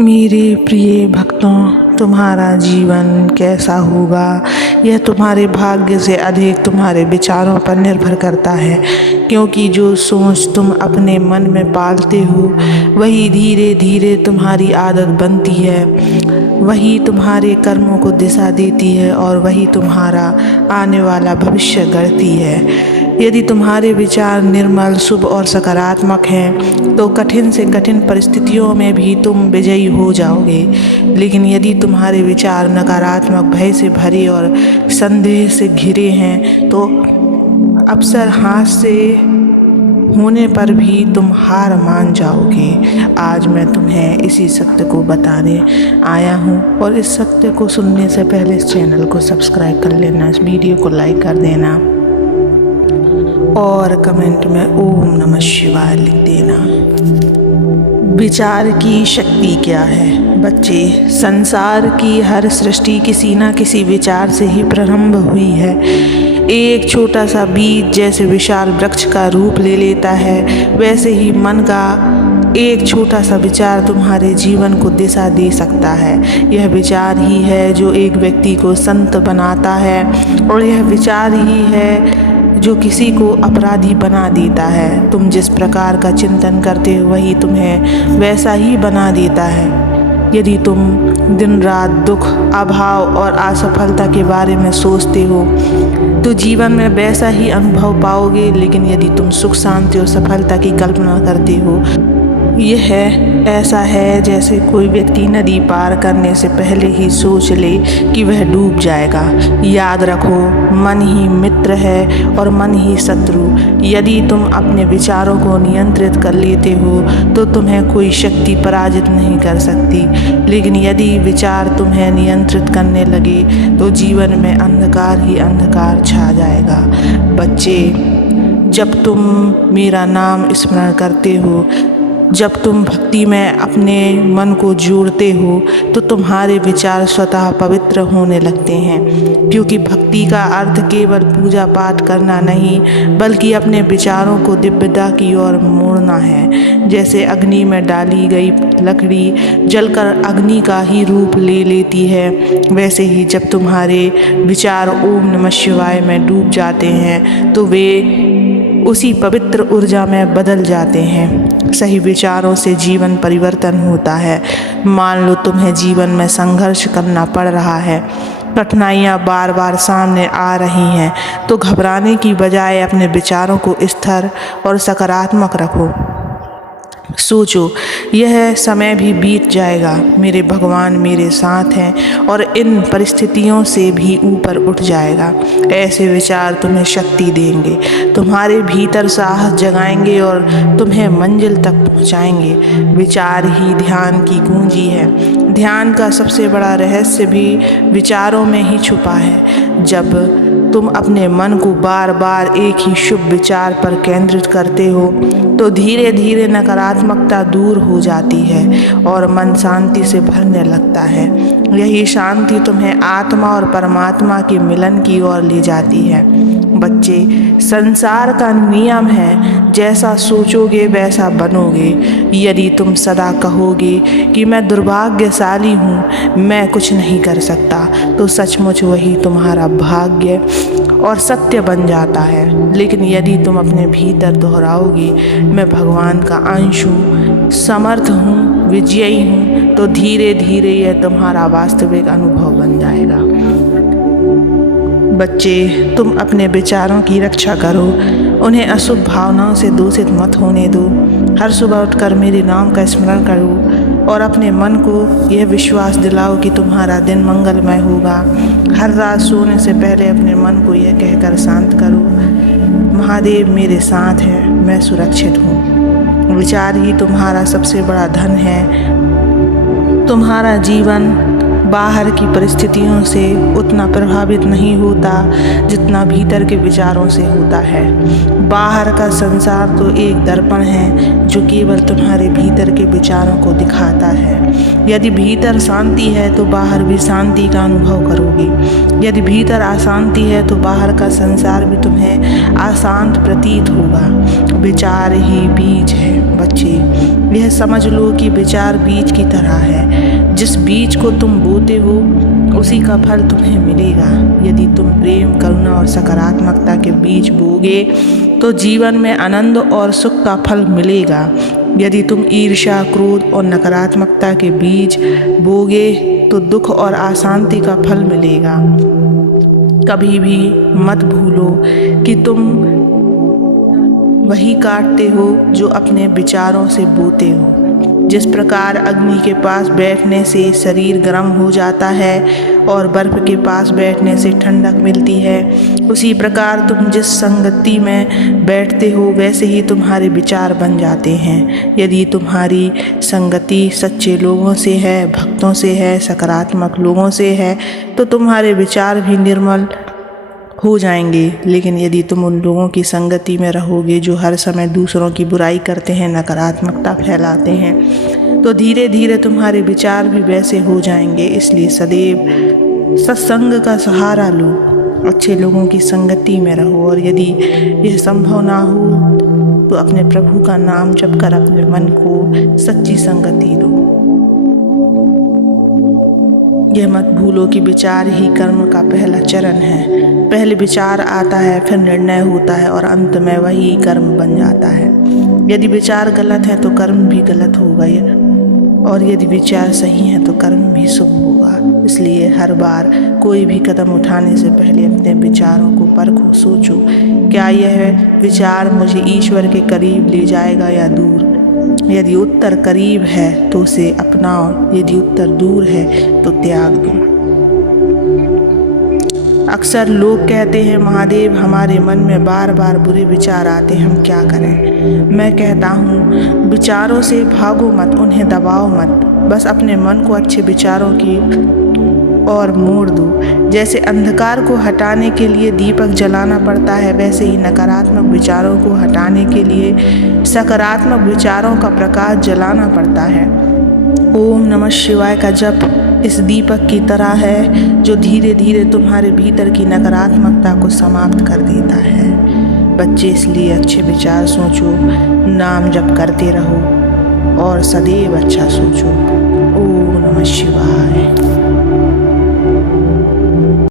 मेरे प्रिय भक्तों, तुम्हारा जीवन कैसा होगा यह तुम्हारे भाग्य से अधिक तुम्हारे विचारों पर निर्भर करता है, क्योंकि जो सोच तुम अपने मन में पालते हो वही धीरे धीरे तुम्हारी आदत बनती है, वही तुम्हारे कर्मों को दिशा देती है और वही तुम्हारा आने वाला भविष्य गढ़ती है। यदि तुम्हारे विचार निर्मल, शुभ और सकारात्मक हैं तो कठिन से कठिन परिस्थितियों में भी तुम विजयी हो जाओगे। लेकिन यदि तुम्हारे विचार नकारात्मक, भय से भरे और संदेह से घिरे हैं तो अक्सर हाथ से होने पर भी तुम हार मान जाओगे। आज मैं तुम्हें इसी सत्य को बताने आया हूँ और इस सत्य को सुनने से पहले इस चैनल को सब्सक्राइब कर लेना, इस वीडियो को लाइक कर देना और कमेंट में ओम नमः शिवाय लिख देना। विचार की शक्ति क्या है? बच्चे, संसार की हर सृष्टि किसी न किसी विचार से ही प्रारंभ हुई है। एक छोटा सा बीज जैसे विशाल वृक्ष का रूप ले लेता है, वैसे ही मन का एक छोटा सा विचार तुम्हारे जीवन को दिशा दे सकता है। यह विचार ही है जो एक व्यक्ति को संत बनाता है और यह विचार ही है जो किसी को अपराधी बना देता है। तुम जिस प्रकार का चिंतन करते हो वही तुम्हें वैसा ही बना देता है। यदि तुम दिन रात दुख, अभाव और असफलता के बारे में सोचते हो तो जीवन में वैसा ही अनुभव पाओगे। लेकिन यदि तुम सुख, शांति और सफलता की कल्पना करते हो, यह ऐसा है जैसे कोई व्यक्ति नदी पार करने से पहले ही सोच ले कि वह डूब जाएगा। याद रखो, मन ही मित्र है और मन ही शत्रु। यदि तुम अपने विचारों को नियंत्रित कर लेते हो तो तुम्हें कोई शक्ति पराजित नहीं कर सकती। लेकिन यदि विचार तुम्हें नियंत्रित करने लगे तो जीवन में अंधकार ही अंधकार छा जाएगा। बच्चे, जब तुम मेरा नाम स्मरण करते हो, जब तुम भक्ति में अपने मन को जोड़ते हो तो तुम्हारे विचार स्वतः पवित्र होने लगते हैं, क्योंकि भक्ति का अर्थ केवल पूजा पाठ करना नहीं बल्कि अपने विचारों को दिव्यता की ओर मोड़ना है। जैसे अग्नि में डाली गई लकड़ी जलकर अग्नि का ही रूप ले लेती है, वैसे ही जब तुम्हारे विचार ओम नमः शिवाय में डूब जाते हैं तो वे उसी पवित्र ऊर्जा में बदल जाते हैं। सही विचारों से जीवन परिवर्तन होता है। मान लो तुम्हें जीवन में संघर्ष करना पड़ रहा है, कठिनाइयाँ बार बार सामने आ रही हैं, तो घबराने की बजाय अपने विचारों को स्थिर और सकारात्मक रखो। सोचो, यह समय भी बीत जाएगा, मेरे भगवान मेरे साथ हैं और इन परिस्थितियों से भी ऊपर उठ जाएगा। ऐसे विचार तुम्हें शक्ति देंगे, तुम्हारे भीतर साहस जगाएंगे और तुम्हें मंजिल तक पहुंचाएंगे। विचार ही ध्यान की कुंजी है। ध्यान का सबसे बड़ा रहस्य भी विचारों में ही छुपा है। जब तुम अपने मन को बार बार एक ही शुभ विचार पर केंद्रित करते हो तो धीरे धीरे नकारात्मकता दूर हो जाती है और मन शांति से भरने लगता है। यही शांति तुम्हें आत्मा और परमात्मा के मिलन की ओर ले जाती है। बच्चे, संसार का नियम है, जैसा सोचोगे वैसा बनोगे। यदि तुम सदा कहोगे कि मैं दुर्भाग्यशाली हूँ, मैं कुछ नहीं कर सकता, तो सचमुच वही तुम्हारा भाग्य और सत्य बन जाता है। लेकिन यदि तुम अपने भीतर दोहराओगे मैं भगवान का अंश हूँ, समर्थ हूँ, विजयी हूँ, तो धीरे धीरे यह तुम्हारा वास्तविक अनुभव बन जाएगा। बच्चे, तुम अपने विचारों की रक्षा करो, उन्हें अशुभ भावनाओं से दूषित मत होने दो। हर सुबह उठकर मेरे नाम का स्मरण करो और अपने मन को यह विश्वास दिलाओ कि तुम्हारा दिन मंगलमय होगा। हर रात सोने से पहले अपने मन को यह कहकर शांत करो, महादेव मेरे साथ हैं, मैं सुरक्षित हूँ। विचार ही तुम्हारा सबसे बड़ा धन है। तुम्हारा जीवन बाहर की परिस्थितियों से उतना प्रभावित नहीं होता जितना भीतर के विचारों से होता है। बाहर का संसार तो एक दर्पण है जो केवल तुम्हारे भीतर के विचारों को दिखाता है। यदि भीतर शांति है तो बाहर भी शांति का अनुभव करोगे। यदि भीतर अशांति है तो बाहर का संसार भी तुम्हें अशांत प्रतीत होगा। विचार ही बीज है। बच्चे, यह समझ लो कि विचार बीज की तरह है। जिस बीज को तुम बोते हो उसी का फल तुम्हें मिलेगा। यदि तुम प्रेम, करुणा और सकारात्मकता के बीज बोगे तो जीवन में आनंद और सुख का फल मिलेगा। यदि तुम ईर्ष्या, क्रोध और नकारात्मकता के बीज बोगे तो दुख और अशांति का फल मिलेगा। कभी भी मत भूलो कि तुम वही काटते हो जो अपने विचारों से बोते हो। जिस प्रकार अग्नि के पास बैठने से शरीर गर्म हो जाता है और बर्फ के पास बैठने से ठंडक मिलती है, उसी प्रकार तुम जिस संगति में बैठते हो वैसे ही तुम्हारे विचार बन जाते हैं। यदि तुम्हारी संगति सच्चे लोगों से है, भक्तों से है, सकारात्मक लोगों से है तो तुम्हारे विचार भी निर्मल हो जाएंगे। लेकिन यदि तुम उन लोगों की संगति में रहोगे जो हर समय दूसरों की बुराई करते हैं, नकारात्मकता फैलाते हैं, तो धीरे धीरे तुम्हारे विचार भी वैसे हो जाएंगे। इसलिए सदैव सत्संग का सहारा लो, अच्छे लोगों की संगति में रहो और यदि यह संभव ना हो तो अपने प्रभु का नाम जप कर अपने मन को सच्ची संगति दो। यह मत भूलो कि विचार ही कर्म का पहला चरण है। पहले विचार आता है, फिर निर्णय होता है और अंत में वही कर्म बन जाता है। यदि विचार गलत है तो कर्म भी गलत होगा और यदि विचार सही है तो कर्म भी शुभ होगा। इसलिए हर बार कोई भी कदम उठाने से पहले अपने विचारों को परखो, सोचो क्या यह विचार मुझे ईश्वर के करीब ले जाएगा या दूर। यदि उत्तर करीब है तो उसे अपनाओ, यदि उत्तर दूर है तो त्याग दो। अक्सर लोग कहते हैं महादेव हमारे मन में बार बार बुरे विचार आते, हम क्या करें। मैं कहता हूँ विचारों से भागो मत, उन्हें दबाओ मत, बस अपने मन को अच्छे विचारों की ओर मोड़ दो। जैसे अंधकार को हटाने के लिए दीपक जलाना पड़ता है, वैसे ही नकारात्मक विचारों को हटाने के लिए सकारात्मक विचारों का प्रकाश जलाना पड़ता है। ओम नमः शिवाय का जप इस दीपक की तरह है जो धीरे धीरे तुम्हारे भीतर की नकारात्मकता को समाप्त कर देता है। बच्चे, इसलिए अच्छे विचार सोचो, नाम जप करते रहो और सदैव अच्छा सोचो। ओम नमः शिवाय।